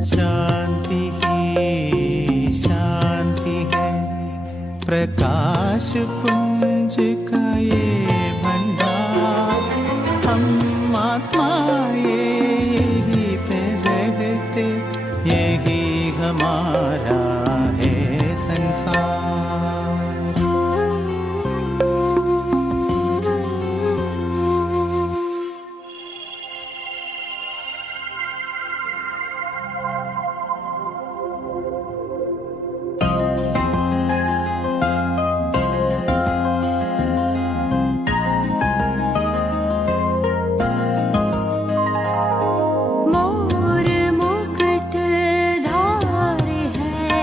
शांति ही शांति है, प्रकाश पुंज का ये भंडार। हम आत्माएं यही पे रहते, यही हमारा है संसार। मोर मुकुट धार है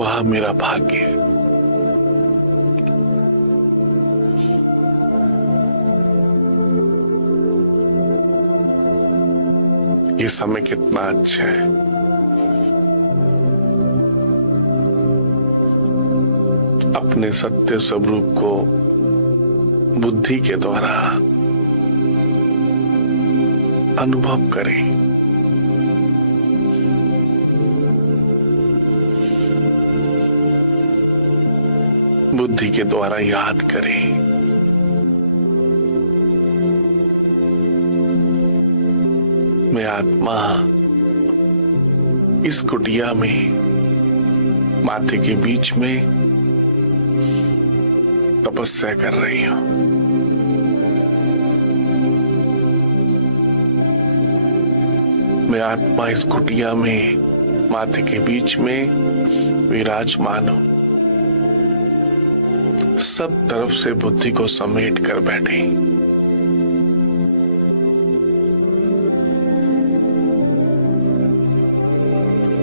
वह मेरा भाग्य है। ये समय कितना अच्छा है। अपने सत्य स्वरूप को बुद्धि के द्वारा अनुभव करें। बुद्धि के द्वारा याद करें। मैं आत्मा इस कुटिया में माथे के बीच में तपस्या कर रही हूं। मैं आत्मा इस कुटिया में माथे के बीच में विराजमान हूं। सब तरफ से बुद्धि को समेट कर बैठे।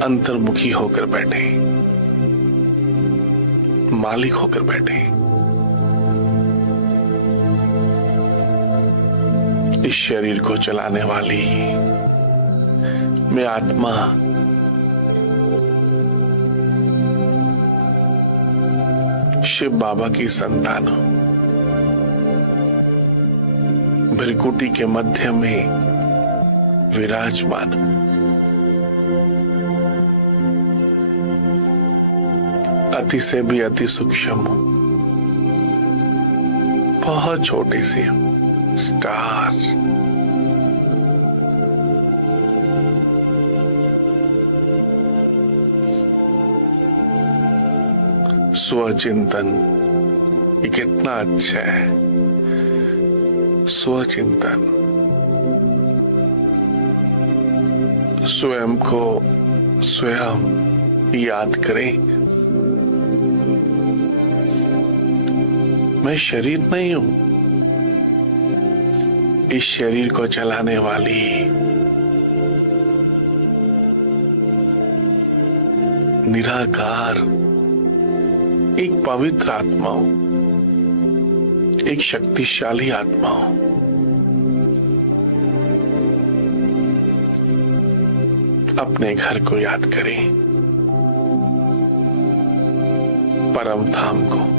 अंतर्मुखी होकर बैठे, मालिक होकर बैठे। इस शरीर को चलाने वाली मैं आत्मा शिव बाबा की संतान हूं। भृकुटी के मध्य में विराजमान हूं। अति से भी अति सूक्ष्म हूं। बहुत छोटी सी हूं, स्टार। स्वचिंतन ये कितना अच्छा है। स्वचिंतन, स्वयं को स्वयं याद करें। मैं शरीर नहीं हूं। इस शरीर को चलाने वाली निराकार एक पवित्र आत्मा हूं, एक शक्तिशाली आत्मा हूं। अपने घर को याद करें, परम धाम को।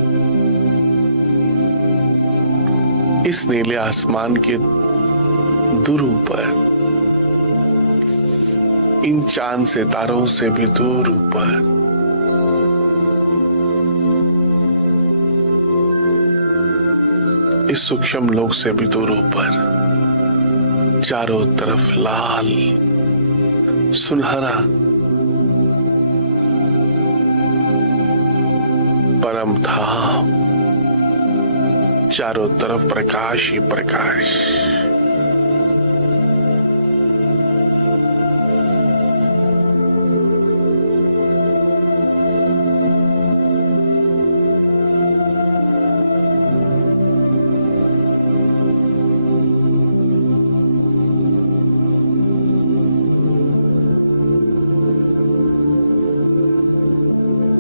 इस नीले आसमान के दूर ऊपर, इन चांद सितारों से भी दूर ऊपर इस सूक्ष्म लोक से भी दूर ऊपर चारों तरफ लाल सुनहरा परम धाम, चारों तरफ प्रकाश ही प्रकाश।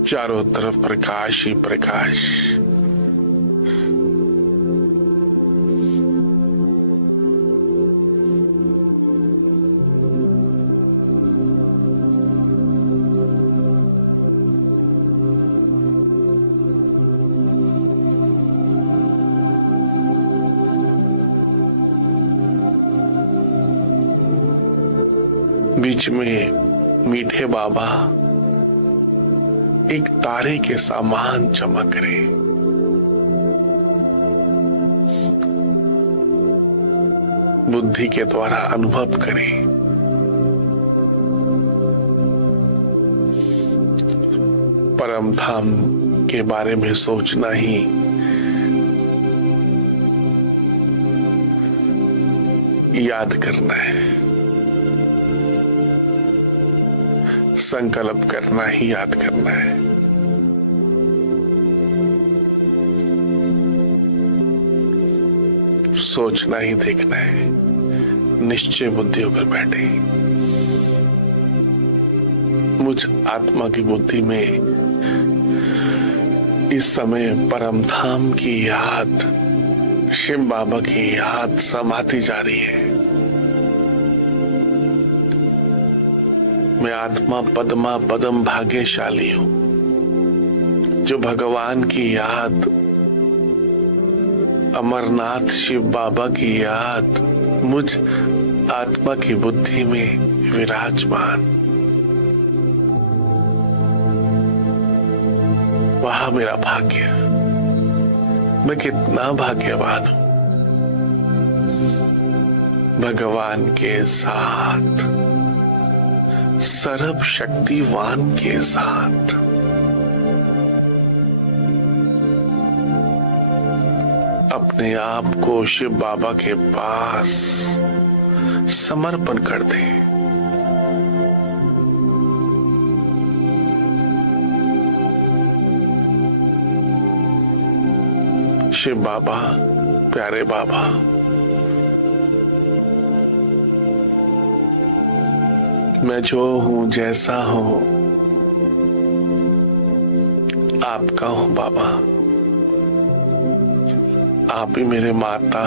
चारों तरफ प्रकाश ही प्रकाश। बीच में मीठे बाबा एक तारे के समान चमक रहे। बुद्धि के द्वारा अनुभव करें। परम धाम के बारे में सोचना ही याद करना है। संकल्प करना ही याद करना है। सोचना ही देखना है। निश्चय बुद्धि होकर बैठे। मुझ आत्मा की बुद्धि में इस समय परम धाम की याद, शिव बाबा की याद समाती जा रही है। मैं आत्मा पद्मा पदम भाग्यशाली हूं जो भगवान की याद, अमरनाथ शिव बाबा की याद मुझ आत्मा की बुद्धि में विराजमान। वह मेरा भाग्य, मैं कितना भाग्यवान हूं भगवान के साथ, सर्व शक्तिवान के साथ। अपने आप को शिव बाबा के पास समर्पण कर दे। शिव बाबा, प्यारे बाबा, मैं जो हूं, जैसा हूं, आपका हूं बाबा। आप ही मेरे माता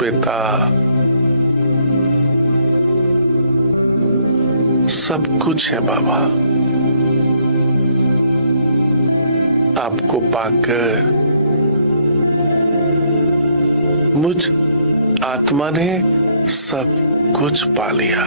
पिता सब कुछ है बाबा। आपको पाकर मुझ आत्मा ने सब कुछ पा लिया।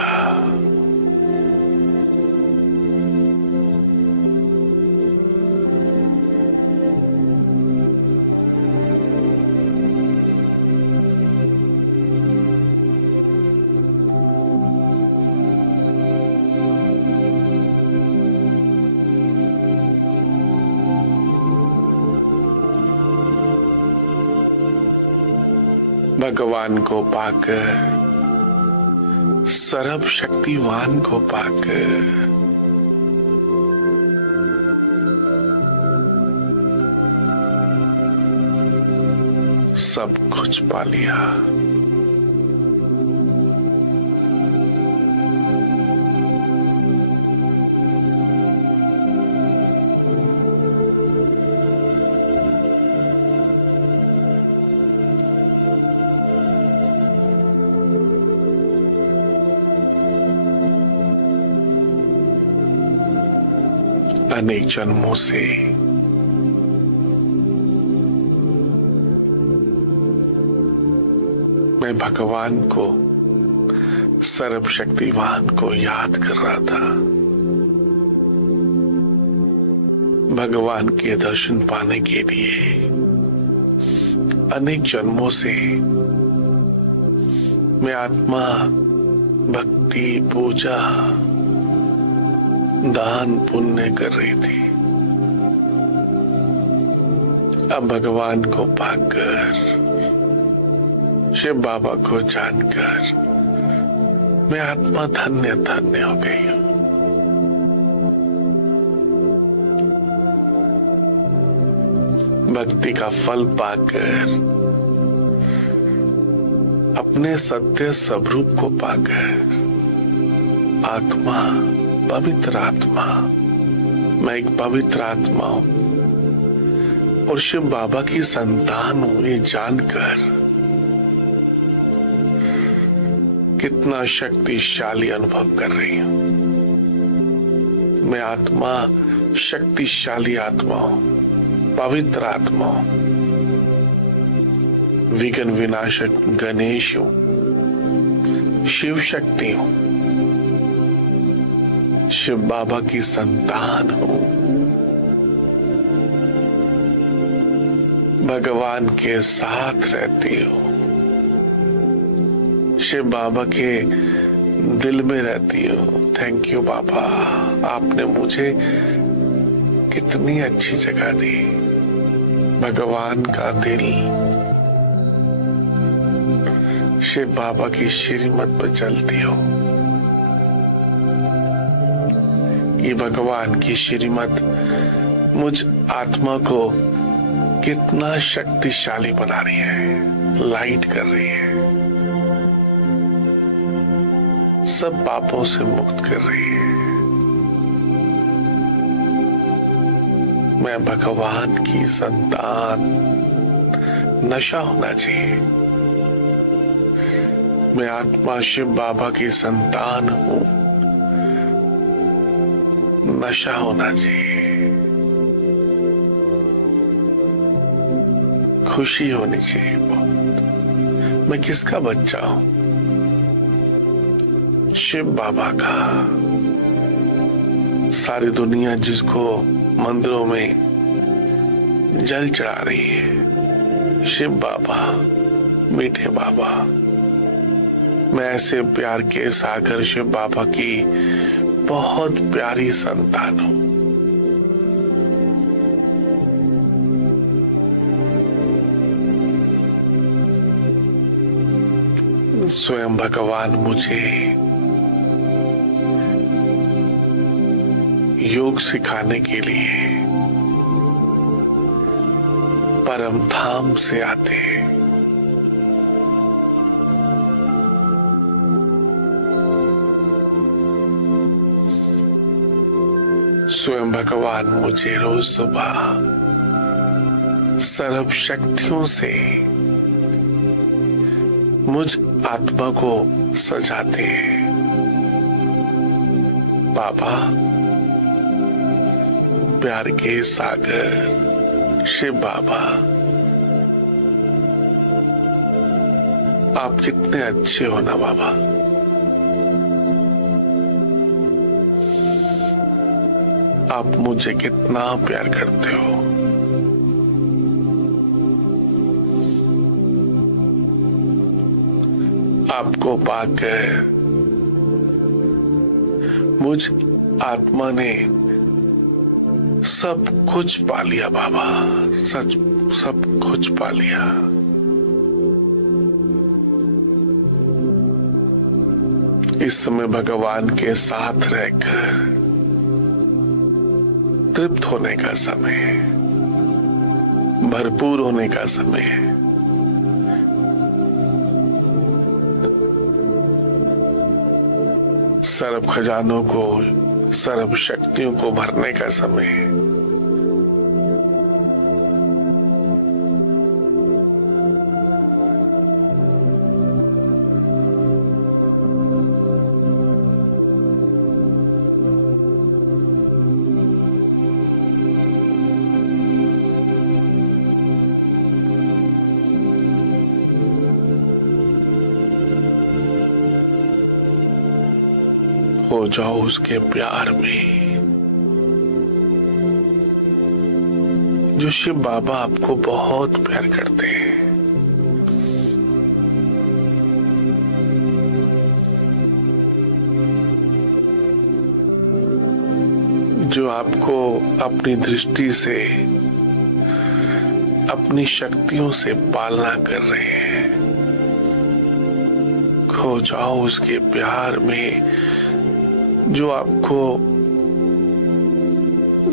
भगवान को पाकर, सर्व शक्तिवान को पाकर सब कुछ पा लिया। अनेक जन्मों से मैं भगवान को, सर्वशक्तिवान को याद कर रहा था। भगवान के दर्शन पाने के लिए अनेक जन्मों से मैं आत्मा भक्ति, पूजा, दान पुण्य कर रही थी। अब भगवान को पाकर, शिव बाबा को जानकर मैं आत्मा धन्य धन्य हो गई हूं। भक्ति का फल पाकर, अपने सत्य स्वरूप को पाकर, आत्मा, पवित्र आत्मा, मैं एक पवित्र आत्मा हूं और शिव बाबा की संतान हूं, ये जानकर कितना शक्तिशाली अनुभव कर रही हूं। मैं आत्मा शक्तिशाली आत्मा हूं, पवित्र आत्मा हूं, विघ्न विनाशक गणेश हूं, शिव शक्ति हूं, शिव बाबा की संतान हूं, भगवान के साथ रहती हूं, शिव बाबा के दिल में रहती हूं। थैंक यू बाबा, आपने मुझे कितनी अच्छी जगह दी। भगवान का दिल शिव बाबा की श्रीमत पर चलती हो। ये भगवान की श्रीमत मुझ आत्मा को कितना शक्तिशाली बना रही है, लाइट कर रही है, सब पापों से मुक्त कर रही है। मैं भगवान की संतान, नशा होना चाहिए। मैं आत्मा शिव बाबा की संतान हूं, नशा होना चाहिए। खुशी होनी चाहिए बहुत। मैं किसका बच्चा हूं? शिव बाबा का। सारी दुनिया जिसको मंदिरों में जल चढ़ा रही है, शिव बाबा, मीठे बाबा। मैं ऐसे प्यार के सागर शिव बाबा की बहुत प्यारी संतान हूं। स्वयं भगवान मुझे योग सिखाने के लिए परम धाम से आते हैं। स्वयं भगवान मुझे रोज सुबह सर्व शक्तियों से मुझ आत्मा को सजाते हैं। बाबा, प्यार के सागर शिव बाबा, आप कितने अच्छे हो ना बाबा। आप मुझे कितना प्यार करते हो। आपको पाकर मुझ आत्मा ने सब कुछ पा लिया बाबा, सच सब कुछ पा लिया। इस समय भगवान के साथ रहकर तृप्त होने का समय है, भरपूर होने का समय है। सर्व खजानों को, सर्व शक्तियों को भरने का समय है। हो जाओ उसके प्यार में, जो शिव बाबा आपको बहुत प्यार करते हैं। जो आपको अपनी दृष्टि से, अपनी शक्तियों से पालना कर रहे हैं। खो जाओ उसके प्यार में, जो आपको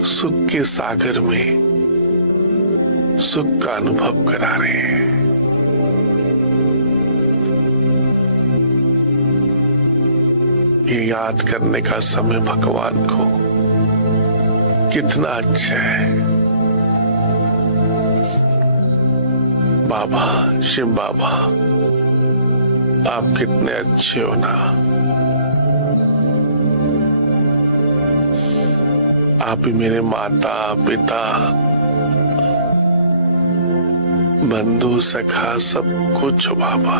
सुख के सागर में सुख का अनुभव करा रहे हैं। ये याद करने का समय भगवान को कितना अच्छा है। बाबा, शिव बाबा, आप कितने अच्छे हो ना। आप ही मेरे माता पिता, बंधु सखा सब कुछ हो बाबा।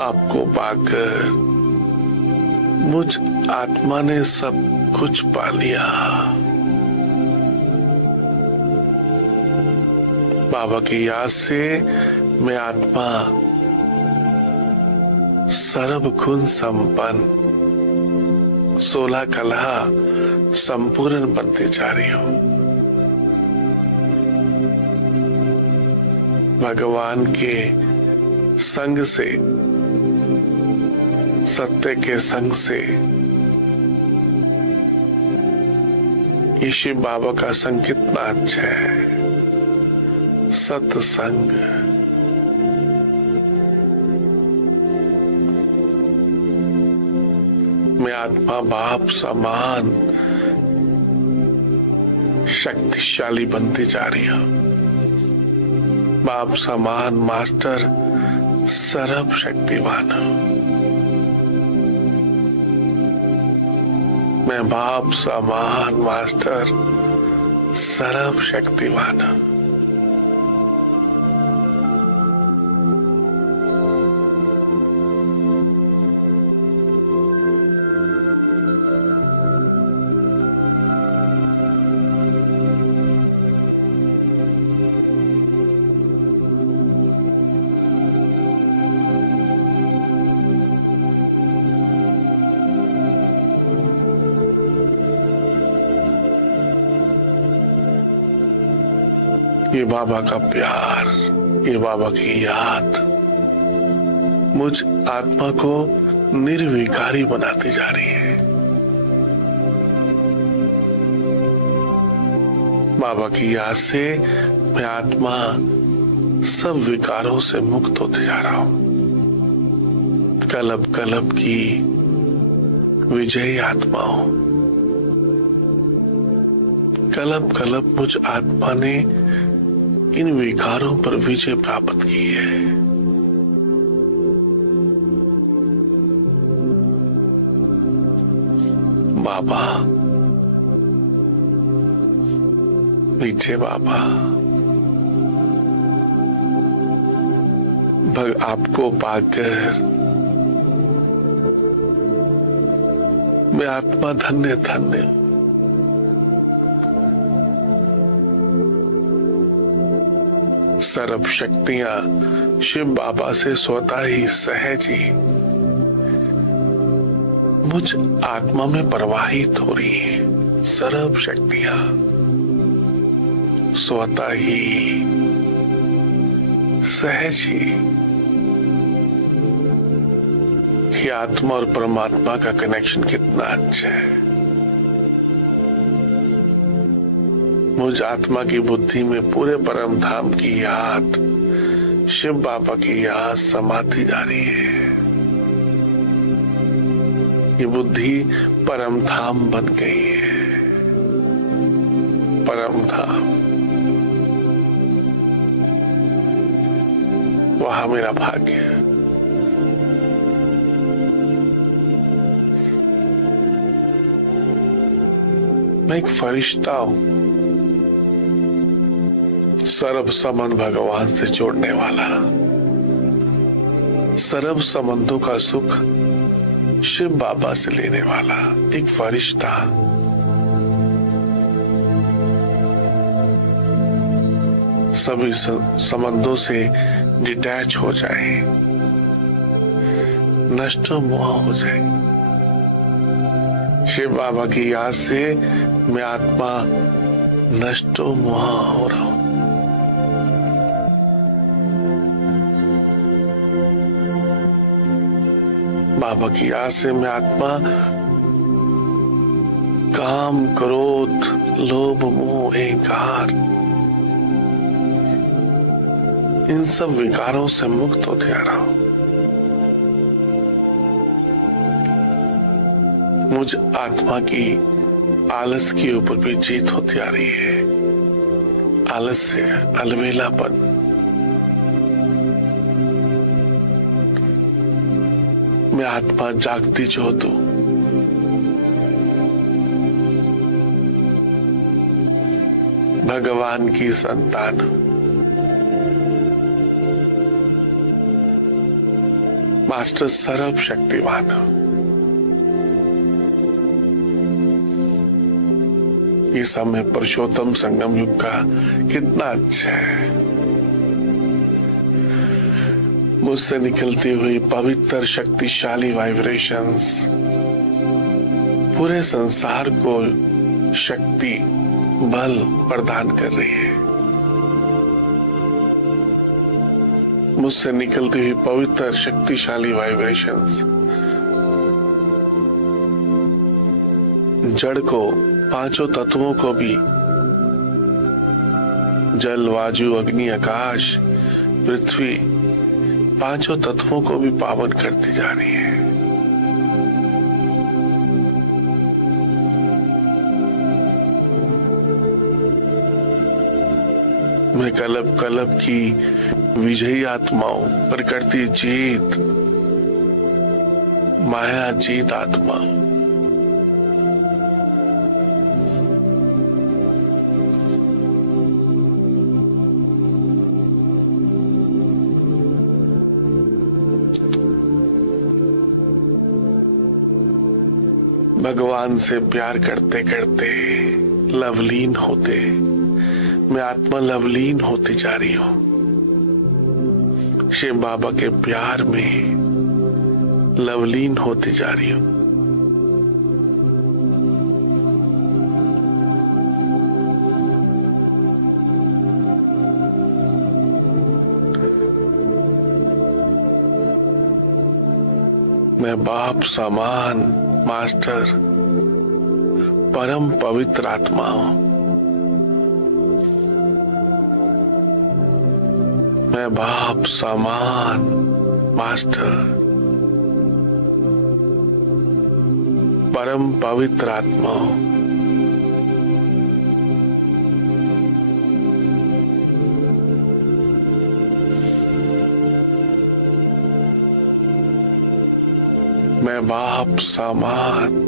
आपको पाकर मुझ आत्मा ने सब कुछ पा लिया। बाबा की याद से मैं आत्मा सर्व गुण संपन्न, 16 कला संपूर्ण बनती जा रही हूं। भगवान के संग से, सत्य के संग से, ये शिव बाबा का संग कितना अच्छा है। सत्संग, मैं आत्मा बाप समान शक्तिशाली बनती जा रही हो। बाप समान मास्टर सर्व शक्तिमान हो। मैं बाप समान मास्टर सर्व शक्तिमान हूं। ये बाबा का प्यार, ये बाबा की याद मुझ आत्मा को निर्विकारी बनाती जा रही है। बाबा की याद से मैं आत्मा सब विकारों से मुक्त होते जा रहा हूं। कलब कलब की विजयी आत्मा हूं। कलब कलब मुझ आत्मा ने इन विकारों पर विजय प्राप्त की है। बाबा, मीठे बाबा, आपको पाकर मैं आत्मा धन्य धन्य। सर्व शक्तियां शिव बाबा से स्वतः ही सहज ही मुझ आत्मा में प्रवाहित हो रही है। सर्व शक्तियां स्वतः ही सहज ही। ये आत्मा और परमात्मा का कनेक्शन कितना अच्छा है। मुझ आत्मा की बुद्धि में पूरे परम धाम की याद, शिव बाबा की याद समाती जा रही है। ये बुद्धि परम धाम बन गई है। परम धाम, वहां मेरा भाग्य है। मैं एक फरिश्ता हूं, सर्व संबंध भगवान से जोड़ने वाला। सर्व संबंधों का सुख शिव बाबा से लेने वाला एक फरिश्ता। सभी संबंधों से डिटैच हो जाए, नष्ट मोह हो जाए। शिव बाबा की याद से मैं आत्मा नष्ट मोह हो रहा हूं। बाबा की याद से मैं आत्मा काम, क्रोध, लोभ, मोह, अहंकार, इन सब विकारों से मुक्त होते आ रहा हूं। मुझ आत्मा की आलस के ऊपर भी जीत होती आ रही है। आलस्य, अलबेलापन, मैं आत्मा जागती ज्योत हूं। भगवान की संतान हूं। मास्टर सर्व शक्तिमान हूं। ये समय पुरुषोत्तम संगम युग का कितना अच्छा है। मुझसे निकलती हुई पवित्र शक्तिशाली वाइब्रेशंस पूरे संसार को शक्ति, बल प्रदान कर रही है। मुझसे निकलती हुई पवित्र शक्तिशाली वाइब्रेशंस जड़ को, पांचों तत्वों को भी, जल, वायु, अग्नि, आकाश, पृथ्वी, पांचों तत्वों को भी पावन करती जा रही है। मैं कलब कलब की विजयी आत्माओं पर करती जीत, माया जीत आत्मा। भगवान से प्यार करते करते लवलीन होते मैं आत्मा लवलीन होती जा रही हूं। शिव बाबा के प्यार में लवलीन होती जा रही हूं। मैं बाप समान मास्टर परम पवित्र आत्मा हूं। मैं बाप समान मास्टर परम पवित्र आत्मा हूं। मैं बाप समान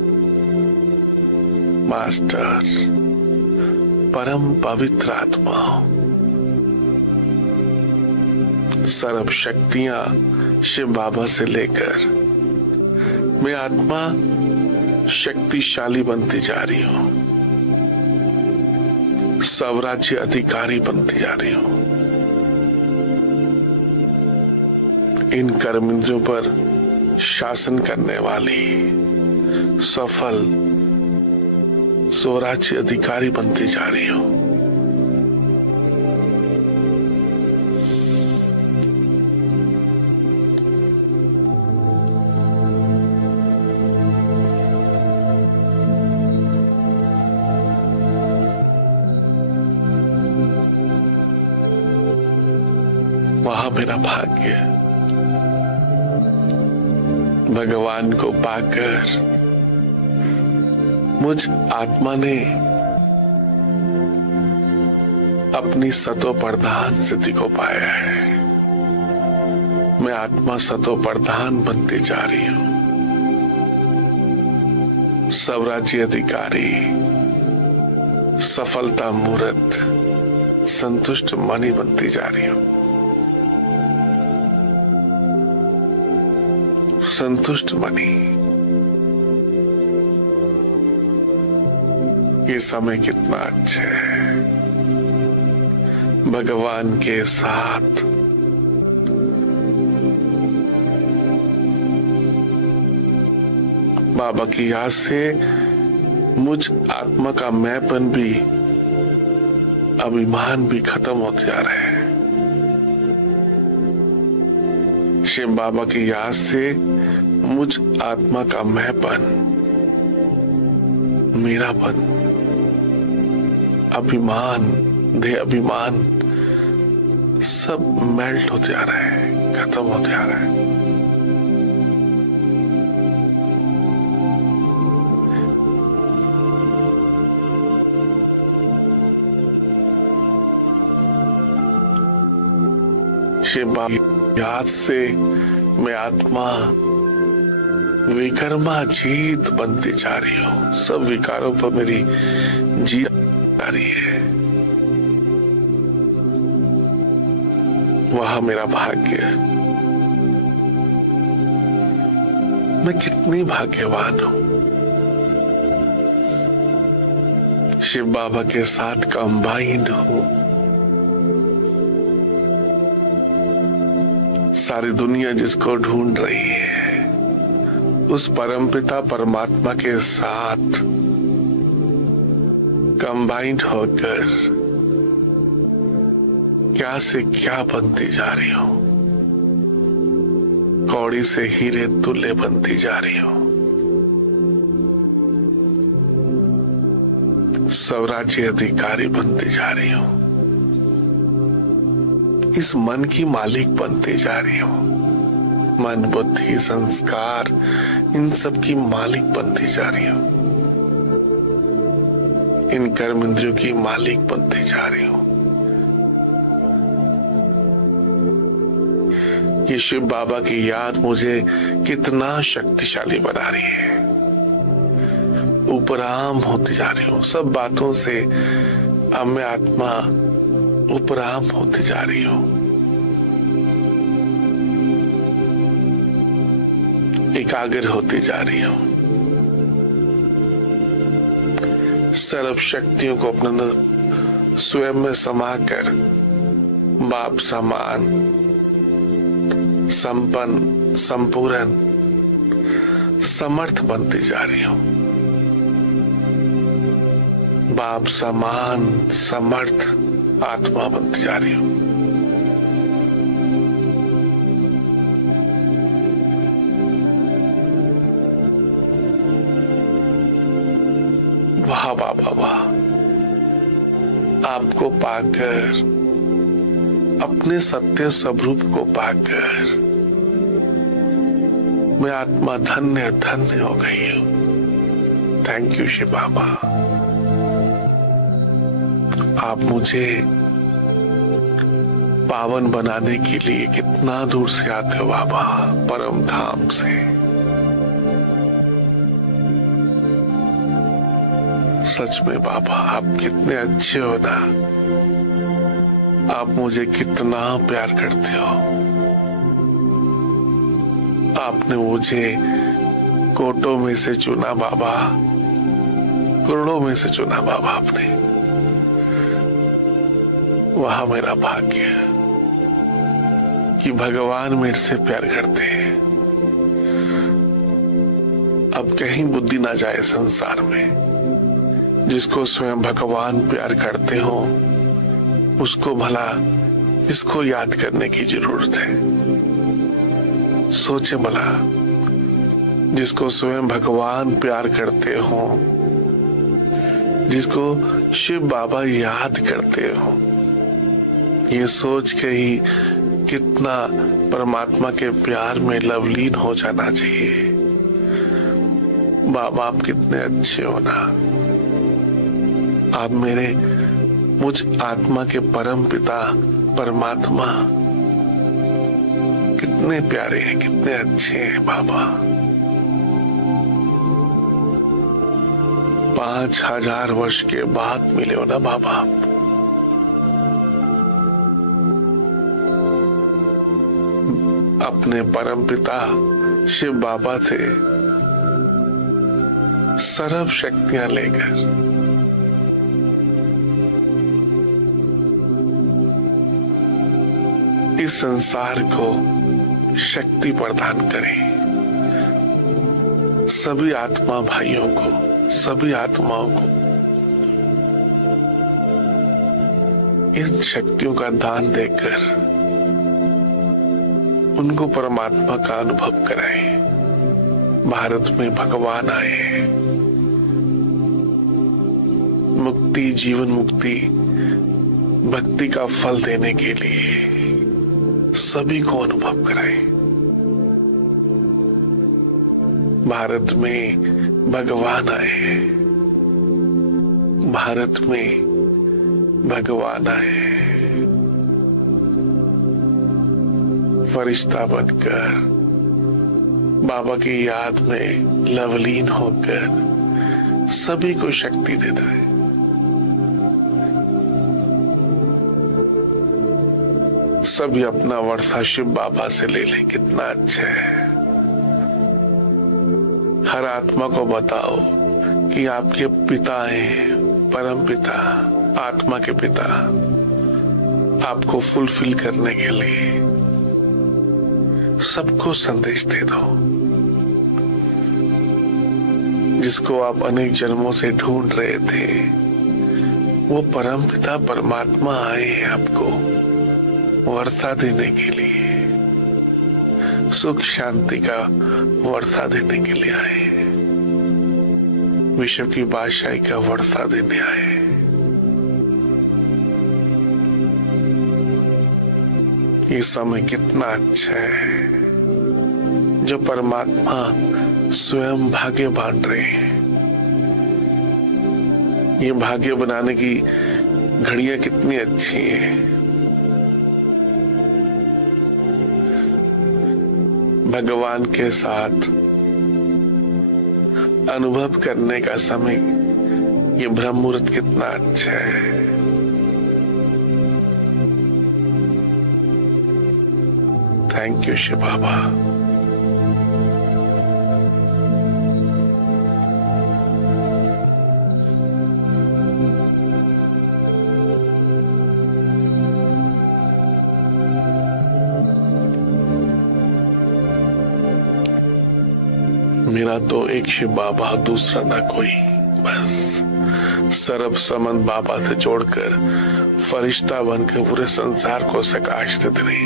मास्टर परम पवित्र आत्मा हूं। सर्व शक्तियां शिव बाबा से लेकर मैं आत्मा शक्तिशाली बनती जा रही हूं। स्वराज्य अधिकारी बनती जा रही हूं। इन कर्मेंद्रियों पर शासन करने वाली सफल स्वराज्य अधिकारी बनती जा रही हूं। वहां मेरा भाग्य भगवान को पाकर मुझ आत्मा ने अपनी सतो प्रधान स्थिति को पाया है। मैं आत्मा सतो प्रधान बनती जा रही हूं। स्वराज्य अधिकारी, सफलता मूर्त, संतुष्ट मणि बनती जा रही हूं। संतुष्ट मणि। ये समय कितना अच्छा है भगवान के साथ बाबा की याद से मुझ आत्मा का मैंपन भी, अभिमान भी खत्म होते जा रहे हैं। शिव बाबा की याद से मुझ आत्मा का मैंपन, मेरापन, अभिमान, देह अभिमान सब मेल्ट होते जा रहे हैं, खत्म होते जा रहे हैं। शिव बाबा की याद से मैं आत्मा विकर्मा जीत बनती जा रही हूं। सब विकारों पर मेरी जीत आ रही है। वहां मेरा भाग्य। मैं कितनी भाग्यवान हूं। शिव बाबा के साथ कंबाइंड हूं। सारी दुनिया जिसको ढूंढ रही है उस परमपिता परमात्मा के साथ कंबाइंड होकर क्या से क्या बनती जा रही हूं। कौड़ी से हीरे तुल्य बनती जा रही हूं। स्वराज्य अधिकारी बनती जा रही हूं। इस मन की मालिक बनती जा रही हूं। मन, बुद्धि, संस्कार, इन सब की मालिक बनती जा रही हूं। इन कर्म इंद्रियों की मालिक बनती जा रही हूं। ये शिव बाबा की याद मुझे कितना शक्तिशाली बना रही है। उपराम होती जा रही हूँ सब बातों से। अब मैं आत्मा उपराम होती जा रही हूँ। एकाग्र होती जा रही हूँ। सर्व शक्तियों को अपने स्वयं में समाकर बाप समान संपन्न संपूर्ण समर्थ बनती जा रही हूं। बाप समान समर्थ आत्मा बनती जा रही हूं। वाह बाबा वाह, आपको पाकर, अपने सत्य स्वरूप को पाकर मैं आत्मा धन्य धन्य हो गई हूं। थैंक यू शिव बाबा। आप मुझे पावन बनाने के लिए कितना दूर से आते हो बाबा, परम धाम से। सच में बाबा आप कितने अच्छे हो ना। आप मुझे कितना प्यार करते हो। आपने मुझे कोटों में से चुना बाबा, करोड़ों में से चुना बाबा आपने। वह मेरा भाग्य कि भगवान मेरे से प्यार करते हैं। अब कहीं बुद्धि ना जाए संसार में। जिसको स्वयं भगवान प्यार करते हो उसको भला किसको याद करने की जरूरत है। सोचे भला, जिसको स्वयं भगवान प्यार करते हो, जिसको शिव बाबा याद करते हो, ये सोच के ही कितना परमात्मा के प्यार में लवलीन हो जाना चाहिए। बाबा आप कितने अच्छे हो ना। आप मेरे मुझ आत्मा के परम पिता परमात्मा कितने प्यारे हैं, कितने अच्छे हैं बाबा। 5000 वर्ष के बाद मिले हो ना बाबा आप। अपने परम पिता शिव बाबा थे सर्व शक्तियां लेकर इस संसार को शक्ति प्रदान करें। सभी आत्मा भाइयों को, सभी आत्माओं को इन शक्तियों का दान देकर उनको परमात्मा का अनुभव कराएं। भारत में भगवान आए हैं मुक्ति, जीवन मुक्ति, भक्ति का फल देने के लिए। सभी को अनुभव कराएं। भारत में भगवान आए हैं। भारत में भगवान आए हैं। फरिश्ता बनकर बाबा की याद में लवलीन होकर सभी को शक्ति देता है। सभी अपना वर्षा शिव बाबा से ले लें, कितना अच्छा है। हर आत्मा को बताओ कि आपके पिता हैं, परम पिता, आत्मा के पिता, आपको फुलफिल करने के लिए सबको संदेश दे दो। जिसको आप अनेक जन्मों से ढूंढ रहे थे, वो परम पिता परमात्मा आए हैं आपको वर्षा देने के लिए, सुख शांति का वर्षा देने के लिए आए, विश्व की बादशाही का वर्षा देने आए। ये समय कितना अच्छा है जो परमात्मा स्वयं भाग्य बांट रहे हैं। ये भाग्य बनाने की घड़ियां कितनी अच्छी हैं। भगवान के साथ अनुभव करने का समय ये ब्रह्म मुहूर्त कितना अच्छा है। थैंक यू शिव बाबा। मेरा तो एक शिव बाबा, दूसरा ना कोई। बस सर्व संबंध बाबा से जोड़कर फरिश्ता बनकर पूरे संसार को प्रकाश देते रहे।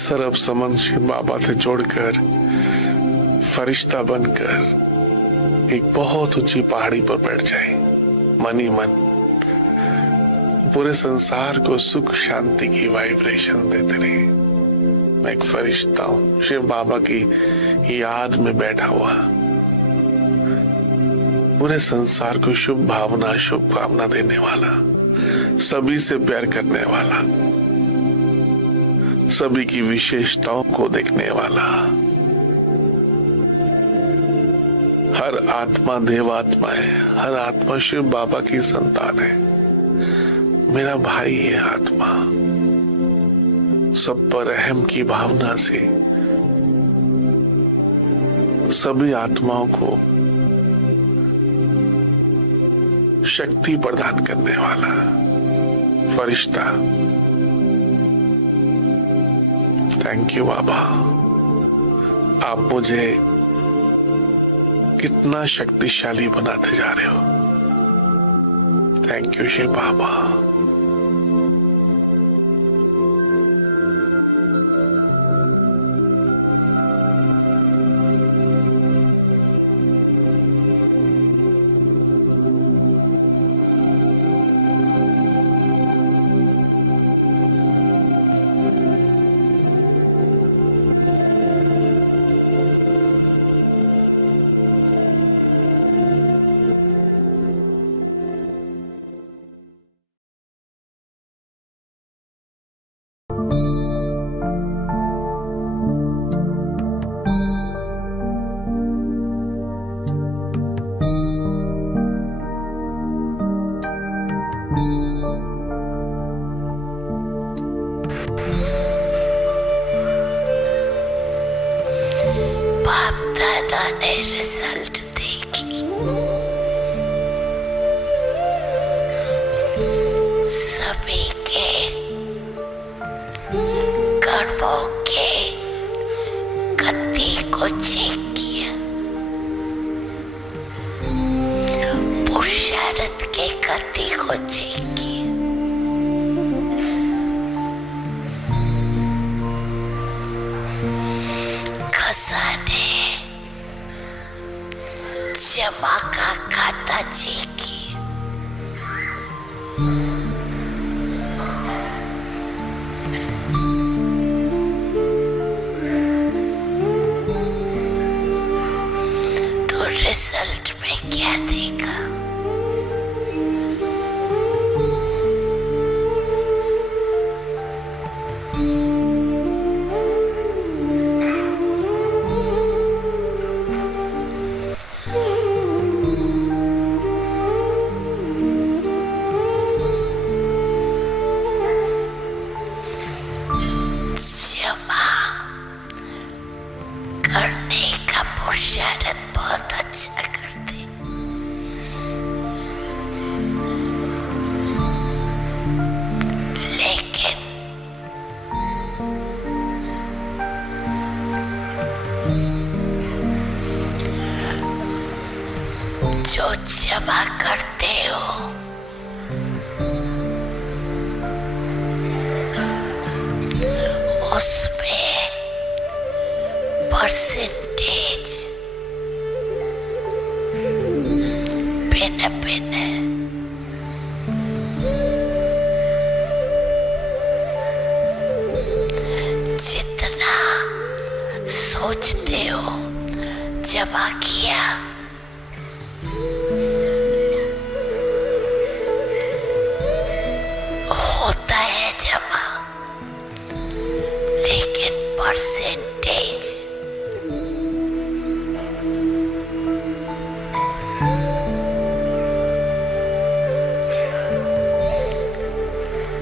सर्व संबंध शिव बाबा से जोड़कर फरिश्ता बनकर एक बहुत ऊंची पहाड़ी पर बैठ जाए, मन ही मन पूरे संसार को सुख शांति की वाइब्रेशन देते रहे। मैं एक फरिश्ता हूं, शिव बाबा की याद में बैठा हुआ, पूरे संसार को शुभ भावना शुभ कामना देने वाला, सभी से प्यार करने वाला, सभी की विशेषताओं को देखने वाला। हर आत्मा देवात्मा है, हर आत्मा शिव बाबा की संतान है। मेरा भाई है आत्मा, सब पर रहम की भावना से सभी आत्माओं को शक्ति प्रदान करने वाला फरिश्ता। थैंक यू बाबा, आप मुझे कितना शक्तिशाली बनाते जा रहे हो। थैंक यू शिव बाबा। दादा ने रिजल्ट देखी, सभी के गर्भों के गति को चेक किया, पुरुषार्थ के गति को चेक किया। खजाने जमा का खाता चेक किया। तो रिजल्ट में क्या देगा? करने का पुरुषार्थ बहुत अच्छा करते, लेकिन जो जमा करते हो उसमें परसेंटेज भिन्न भिन्न है। जितना सोचते हो जमा किया, होता है जमा, परसेंटेज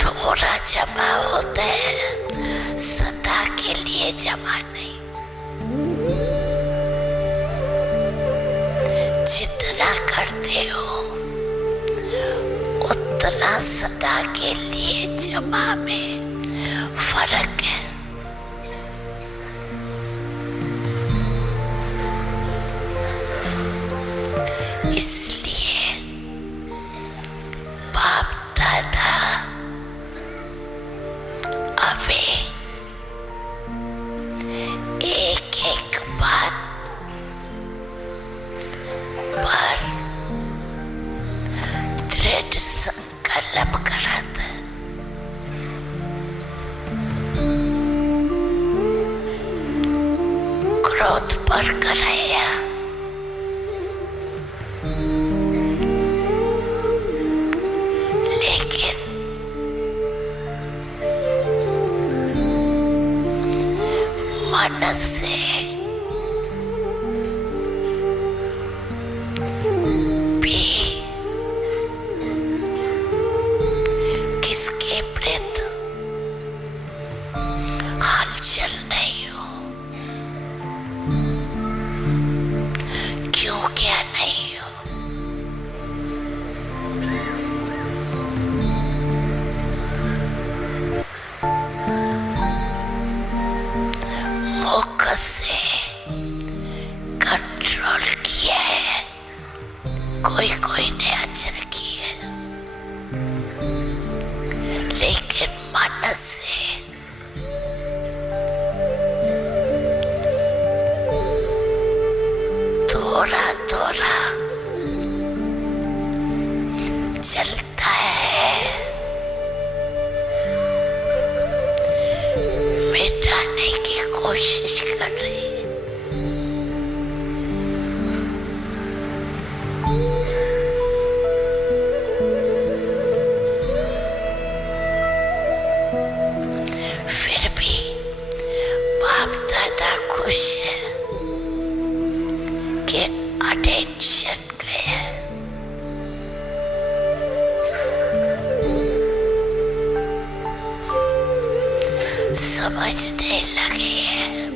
थोड़ा जमा होता है, सदा के लिए जमा नहीं। जितना करते हो उतना सदा के लिए जमा में फर्क है। इसलिए बाप दादा अबे एक एक बात पर दृढ़ संकल्प करत क्रोध पर कराया, लेकिन मन से भी किसके प्रति हलचल नहीं हो। क्यों क्या नहीं हो? मुख से कंट्रोल किया है, कोई ने अच्छा किया, लेकिन मन से थोड़ा थोड़ा चलता है, मिटाने की कोशिश कर रही है। फिर भी बाप दादा खुश है कि अटेंशन गया, समझने लगे हैं।